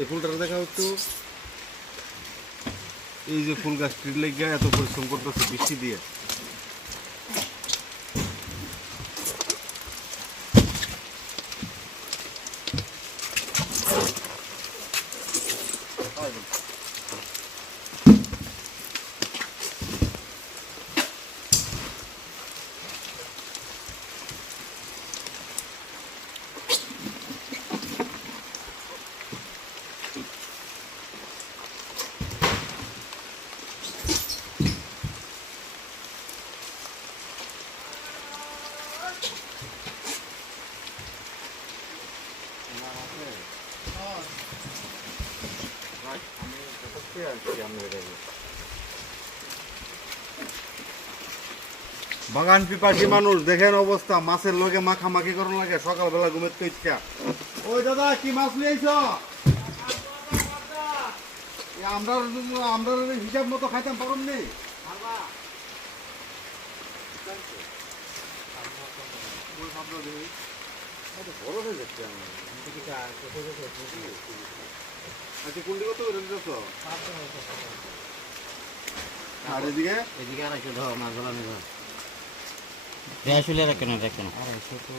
এই ফুলটা দেখা একটু, এই যে ফুল গাছটির লেগে এত পরিশ্রম করতেছে বৃষ্টি দিয়ে। বাগান পিপাসী মানুষ দেখেন অবস্থা, মাছের লগে মাখামাখি করার লাগে সকালবেলা ঘুমের তো ইচ্ছা। ওই দাদা কি মাছ নিয়েছ? আমরা আমরা হিসাব মতো খাইতাম পারুন নি। বড় হয়ে যাচ্ছে আচ্ছা কোনটি কত করে দিতেছ? আর এদিকে এদিকে 250 মাছ ধরা নেই। 250 রাখেন, 250 তো